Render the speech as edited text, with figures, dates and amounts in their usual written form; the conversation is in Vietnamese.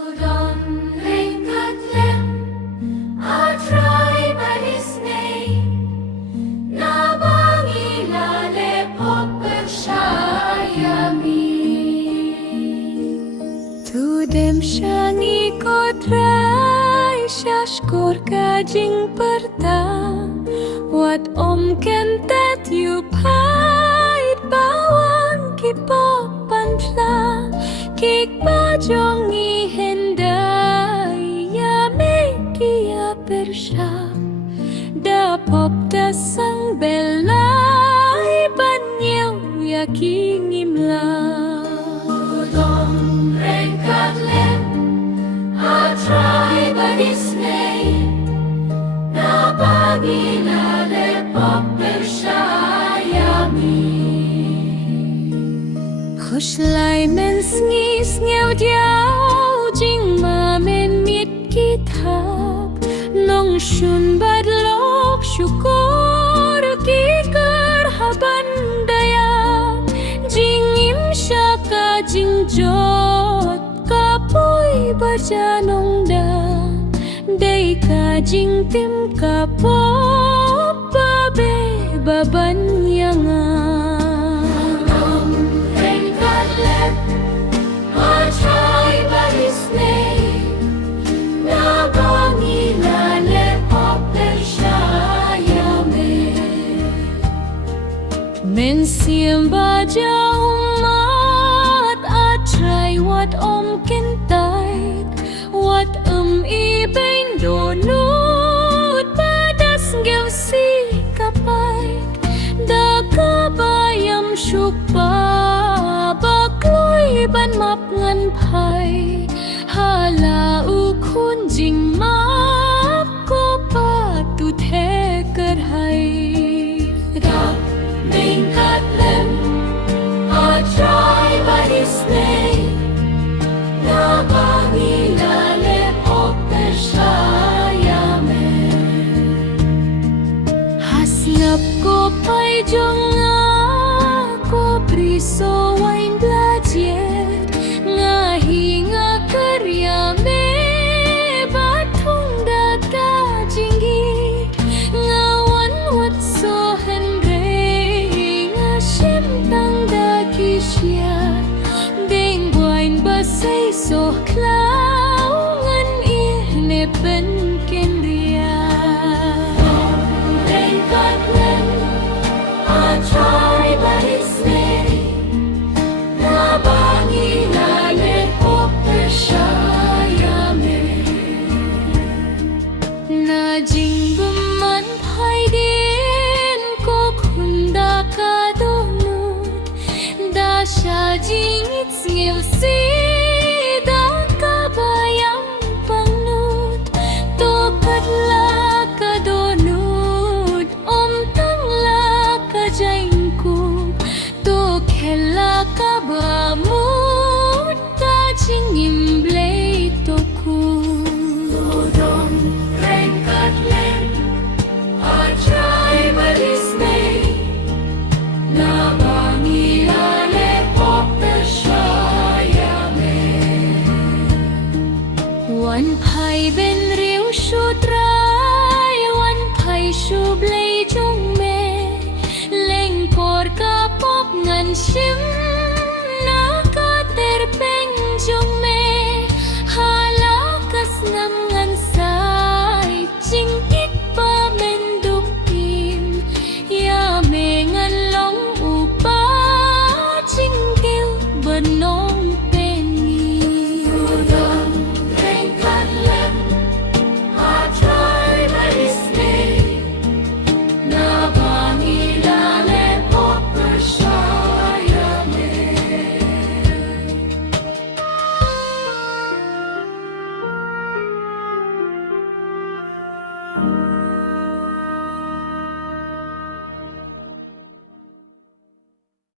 Ryngkat Lem, a Trai by his name. Nabangilale popper shayami. To them shangi ko Trai shashkor ka jing perta. What can that you pait bawang ki popantla kik ba jongi hendai ya meki ya persha da pop da sang belai ban nhiều ya kingim la Udom Ryngkat Lem a Trai by his name na pagilale popper shayami Khush lai men ngis nghèo đéo jing mà men miết ki thap nong shun bad lok shukor ki kar haban daya jing im shaka jing jot ka poi baja nong da day ka jing tim ka pop ba be baban yanga Trai by his name, nabangilale popper shayami. Men siem baja umat a Trai what can tait, what ibain donut padas ngel si kapait, da kabayam shukpa bakloy ban map ngan phai hala u khun jing map ko pa tu the kar hai da Ryngkat Lem a Trai by his name na pagilale popper shayami hasnap ko pai jonga ko priso wain blajet ngahi nga karya me bathung da ka jingi ngawan wat so henre nga shim tang da kisya ding wain ba say so klau ngan i ne ben kenria Ryngkat Lem a Trai by his name nabangilale popper shayami na jing buman phai din ko khunda ka donut da sha jing it's ngel si da ka bayam panut to patla ka donut tang la ka jain ku to khela ka ba mut ta chingim blei to ku Udom Ryngkat Lem a Trai by his name na pagilale popper shayami Wan phai ben riu shu Trai wan phai shu blei jong me leng kor ka pop ngan shim